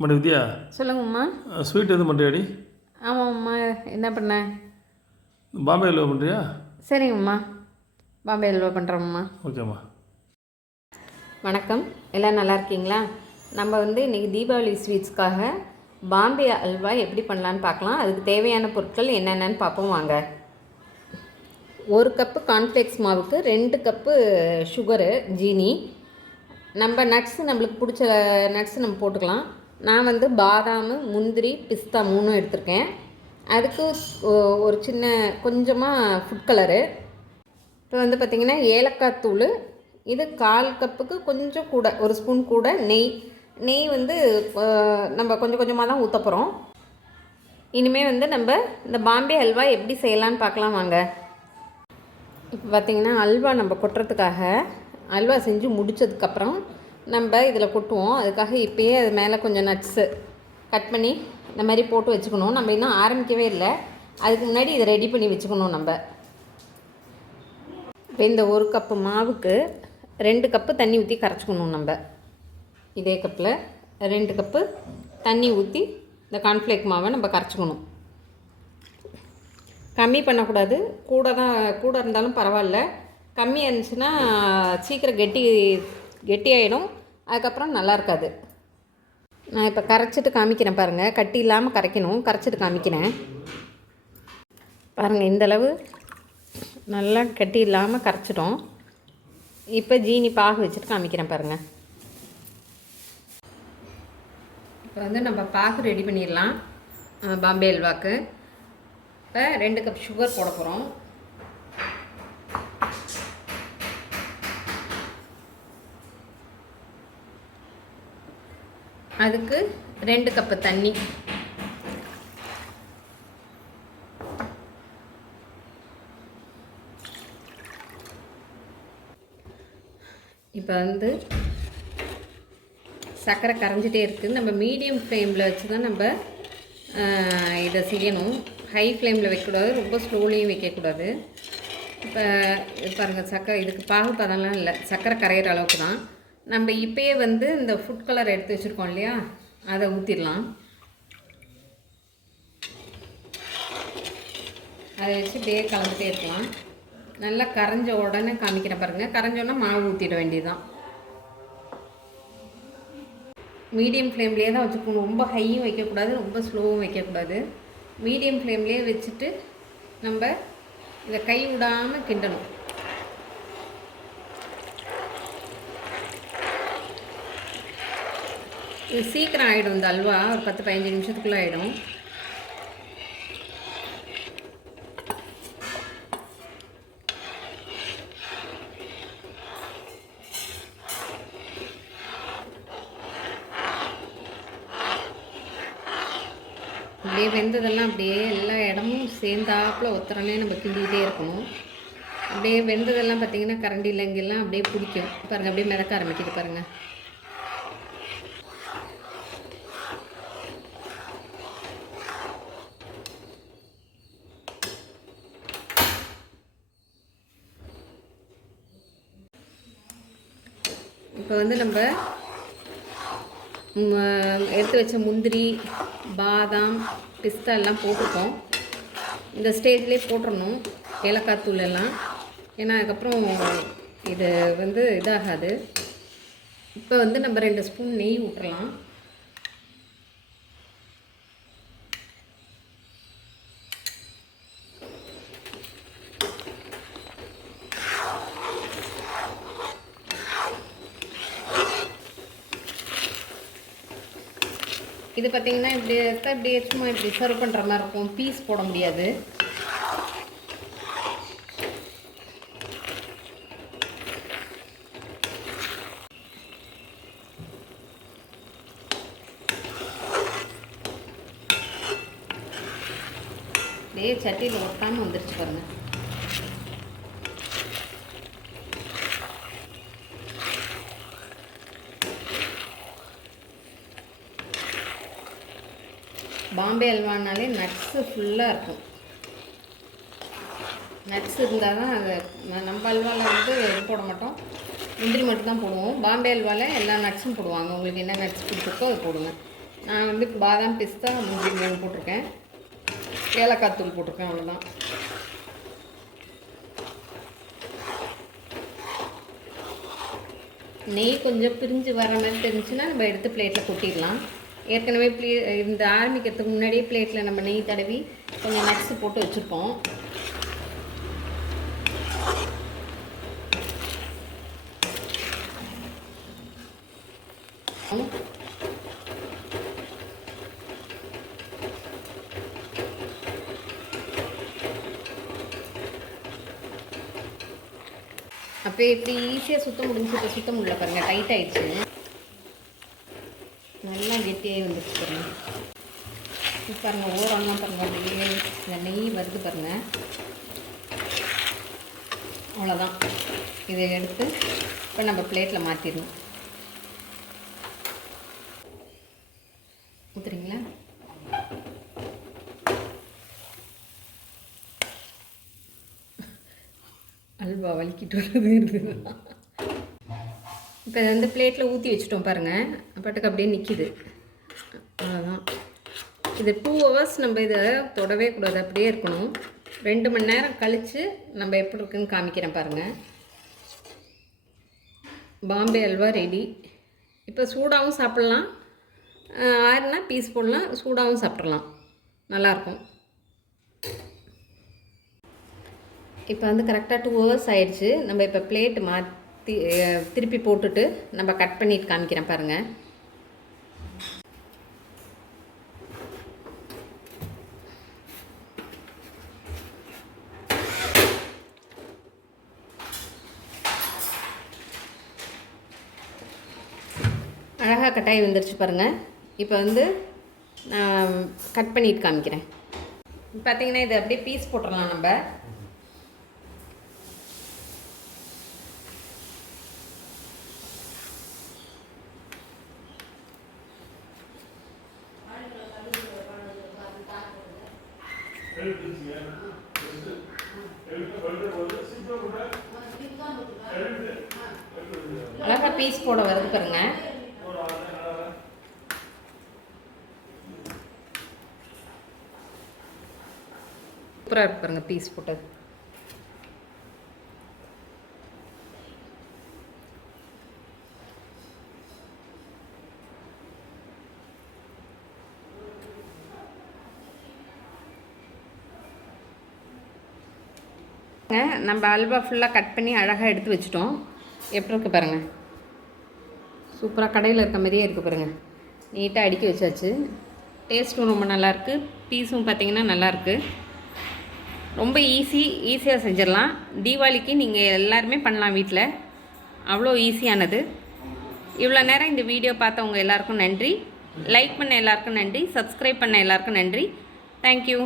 Madam வித்யா சொல்லுங்கம்மா sweet எதுவும் பண்ணுறியாடி ஆமாம்மா என்ன பண்ண? பாம்பே அல்வா பண்ணுறியா சரிங்கம்மா. பாம்பே அல்வா பண்ணுறோம்மா ஓகேம்மா. வணக்கம். எல்லாம் நல்லா இருக்கீங்களா? நம்ம வந்து இன்றைக்கி தீபாவளி ஸ்வீட்ஸ்க்காக பாம்பே அல்வா எப்படி பண்ணலான்னு பார்க்கலாம். அதுக்கு தேவையான பொருட்கள் என்னென்னன்னு பார்ப்போம் வாங்க. ஒரு கப்பு கார்ன்ஃப்ளேக்ஸ் மாவுக்கு ரெண்டு கப்பு சுகரு ஜீனி. நம்ம நட்ஸ் நம்மளுக்கு பிடிச்ச நட்ஸ் நம்ம போட்டுக்கலாம். நான் வந்து பாதாம் முந்திரி பிஸ்தா மூணும் எடுத்திருக்கேன். அதுக்கு ஒரு சின்ன கொஞ்சமாக ஃபுட் கலரு இப்போ வந்து பார்த்திங்கன்னா ஏலக்காய் தூள். இது கால் கப்புக்கு கொஞ்சம் கூட ஒரு ஸ்பூன் கூட நெய். நெய் வந்து நம்ம கொஞ்சம் கொஞ்சமாக தான் ஊற்ற போகிறோம் இனிமேல் வந்து நம்ம இந்த பாம்பே அல்வா எப்படி செய்யலான்னு பார்க்கலாம் வாங்க. இப்போ பார்த்திங்கன்னா அல்வா நம்ம கொட்டுறதுக்காக அல்வா செஞ்சு முடிச்சதுக்கப்புறம் நம்ம இதில் கொட்டுவோம். அதுக்காக இப்போயே அது மேலே கொஞ்சம் நட்ஸு கட் பண்ணி இந்த மாதிரி போட்டு வச்சுக்கணும். நம்ம இன்னும் ஆரம்பிக்கவே இல்லை. அதுக்கு முன்னாடி இதை ரெடி பண்ணி வச்சுக்கணும் நம்ம. இப்போ இந்த ஒரு கப்பு மாவுக்கு ரெண்டு கப்பு தண்ணி ஊற்றி கரைச்சிக்கணும் நம்ம. இதே கப்பில் ரெண்டு கப்பு தண்ணி ஊற்றி இந்த கார்ன்ஃப்ளேக் மாவை நம்ம கரைச்சிக்கணும். கம்மி பண்ணக்கூடாது. கூட தான் கூட இருந்தாலும் பரவாயில்ல. கம்மியாக இருந்துச்சுன்னா சீக்கிரம் கெட்டி கெட்டியாயிடும். அதுக்கப்புறம் நல்லா இருக்காது. நான் இப்போ கரைச்சிட்டு காமிக்கிறேன் பாருங்கள் கட்டி இல்லாமல் கரைக்கணும். கரைச்சிட்டு காமிக்கிறேன். பாருங்கள் இந்த அளவு நல்லா கட்டி இல்லாமல் கரைச்சிட்டோம். இப்போ ஜீனி பாகு வச்சுட்டு காமிக்கிறேன் பாருங்கள் இப்போ வந்து நம்ம பாகு ரெடி பண்ணிடலாம். பாம்பே அல்வாக்கு. இப்போ ரெண்டு கப் சுகர் போட போகிறோம் அதுக்கு ரெண்டு கப்பு தண்ணி. இப்போ வந்து சர்க்கரை கரைஞ்சிட்டே இருக்குது நம்ம மீடியம் ஃப்ளேமில் வச்சு தான் நம்ம இதை செய்யணும். ஹை ஃப்ளேமில் வைக்கக்கூடாது ரொம்ப ஸ்லோலையும் வைக்கக்கூடாது. இப்போ பாருங்கள் சர்க்கரை இதுக்கு பாகு பதம்லாம் இல்லை. சர்க்கரை கரையிற அளவுக்கு தான் நம்ம இப்போயே வந்து இந்த ஃபுட் கலர் எடுத்து வச்சுருக்கோம் இல்லையா? அதை ஊற்றிடலாம் அதை வச்சு இப்படியே கலந்துட்டே இருக்கலாம். நல்லா கரைஞ்ச உடனே காமிக்கிறேன் பாருங்கள் கரைஞ்சோன்னா மாவு ஊற்றிட வேண்டியதுதான். மீடியம் ஃப்ளேம்லேயே தான் வச்சுக்கணும். ரொம்ப ஹையும் வைக்கக்கூடாது ரொம்ப ஸ்லோவும் வைக்கக்கூடாது. மீடியம் ஃப்ளேம்லேயே வச்சுட்டு நம்ம இதை கை விடாமல் கிண்டணும். இது சீக்கிரம் ஆகிடும் இந்த அல்வா ஒரு பத்து பதினஞ்சு நிமிஷத்துக்குள்ளே ஆகிடும் அப்படியே வெந்ததெல்லாம் அப்படியே எல்லா இடமும் சேர்ந்தாப்புல ஒத்துறனே நம்ம கிண்டிகிட்டே இருக்கணும். அப்படியே வெந்ததெல்லாம் பார்த்தீங்கன்னா கரண்டியில் இங்கெல்லாம் அப்படியே பிடிக்கும். பாருங்கள் அப்படியே மிதக்க ஆரம்பிக்குது பாருங்கள் இப்போ வந்து நம்ம எடுத்து வச்ச முந்திரி பாதாம் பிஸ்தா எல்லாம் போட்டிருக்கோம். இந்த ஸ்டேஜ்லேயே போட்டுடணும் ஏலக்காய் தூள் எல்லாம். ஏன்னா அதுக்கப்புறம் இது வந்து இதாகாது. இப்போ வந்து நம்ம ரெண்டு ஸ்பூன் நெய் விட்டுறலாம் இது பார்த்தீங்கன்னா இப்படி இப்படி சும்மா இப்படி சர்வ் பண்ணுற மாதிரி இருக்கும். பீஸ் போட முடியாது. அப்படியே சட்டியில் ஒட்டாமல் வந்துருச்சு பாருங்க. பாம்பே அல்வானாலே நட்ஸு ஃபுல்லாக இருக்கும். நட்ஸ் இருந்தால் தான் அது ந- நம்ம அல்வாவில் வந்து இது போட மாட்டோம். முந்திரி மட்டும் தான் போடுவோம். பாம்பே அல்வாவில் எல்லா நட்ஸும் போடுவாங்க. உங்களுக்கு என்ன நட்ஸ் பிடிச்சிருக்கோ அது போடுங்க. நான் வந்து பாதாம் பிஸ்தா முந்திரி மூணு போட்டிருக்கேன். ஏலக்காய் தூள் போட்டிருக்கேன் அவ்வளோதான் நெய் கொஞ்சம் பிரிஞ்சு வர மாதிரி தெரிஞ்சுன்னா நம்ம எடுத்து பிளேட்டில் கொட்டிடலாம். ஏற்கனவே ப்ளே இந்த ஆரம்பிக்கிறதுக்கு முன்னாடியே பிளேட்டில் நம்ம நெய் தடவி கொஞ்சம் நட்ஸ் போட்டு வச்சுருப்போம். அப்போ இப்படி ஈஸியாக சுத்த முடிஞ்சு இப்போ சுத்த முடியல பாருங்கள் டைட் ஆயிடுச்சு. நல்லா கெட்டியாகி வந்துச்சு பாருங்க. பாருங்கள் பாருங்க ஓரம்லாம் பாருங்க அப்படியே இந்த நெய் வருது பாருங்க. அவ்வளோதான் இதை எடுத்து இப்போ நம்ம பிளேட்டில் மாற்றிடணும் ஊற்றுறீங்களா அல்வா வலிக்கிட்டு வர்றது இருக்குது இப்போ இதை வந்து பிளேட்டில் ஊற்றி வச்சுட்டோம் பாருங்கள் பாட்டுக்கு அப்படியே நிற்கிது அவ்வளோதான் இது டூ ஹவர்ஸ் நம்ம இதை தொடவே கூடாது அப்படியே இருக்கணும். ரெண்டு மணி நேரம் கழித்து நம்ம எப்படி இருக்குன்னு காமிக்கிறேன் பாருங்கள் பாம்பே அல்வா ரெடி இப்போ சூடாகவும் சாப்பிட்லாம். ஆறுனா பீஸ் போடலாம் சூடாகவும் சாப்பிட்றலாம் நல்லாயிருக்கும். இப்போ வந்து கரெக்டாக டூ ஹவர்ஸ் ஆயிடுச்சு. நம்ம இப்போ பிளேட் மாற்றி திருப்பி போட்டுட்டு நம்ம கட் பண்ணிட்டு காமிக்கிறேன் பாருங்கள் அழகாக கட்டாயி வந்துருச்சு பாருங்கள் இப்போ வந்து நான் கட் பண்ணிட்டு காமிக்கிறேன். பார்த்தீங்கன்னா இது அப்படியே பீஸ் போட்டுடலாம் நம்ம. அழகாக பீஸ் போட வருது பாருங்கள் சூப்பராக இருக்கு பாருங்கள் பீஸ் போட்டது நம்ம அல்வா ஃபுல்லாக கட் பண்ணி அழகாக எடுத்து வச்சிட்டோம். எப்படி இருக்கு பாருங்கள் சூப்பராக கடையில் இருக்க மாதிரியே இருக்குது பாருங்கள் நீட்டாக அடுக்கி வச்சாச்சு. டேஸ்ட்டும் ரொம்ப நல்லாயிருக்கு பீஸும் பார்த்திங்கன்னா நல்லாயிருக்கு ரொம்ப ஈஸி ஈஸியாக செஞ்சிடலாம். தீபாவளிக்கு நீங்கள் எல்லாருமே பண்ணலாம் வீட்டில் அவ்வளோ ஈஸியானது இவ்வளோ நேரம் இந்த வீடியோ பார்த்தவங்க எல்லாருக்கும் நன்றி. லைக் பண்ண எல்லாருக்கும் நன்றி. சப்ஸ்கிரைப் பண்ண எல்லாருக்கும் நன்றி. தேங்க்யூ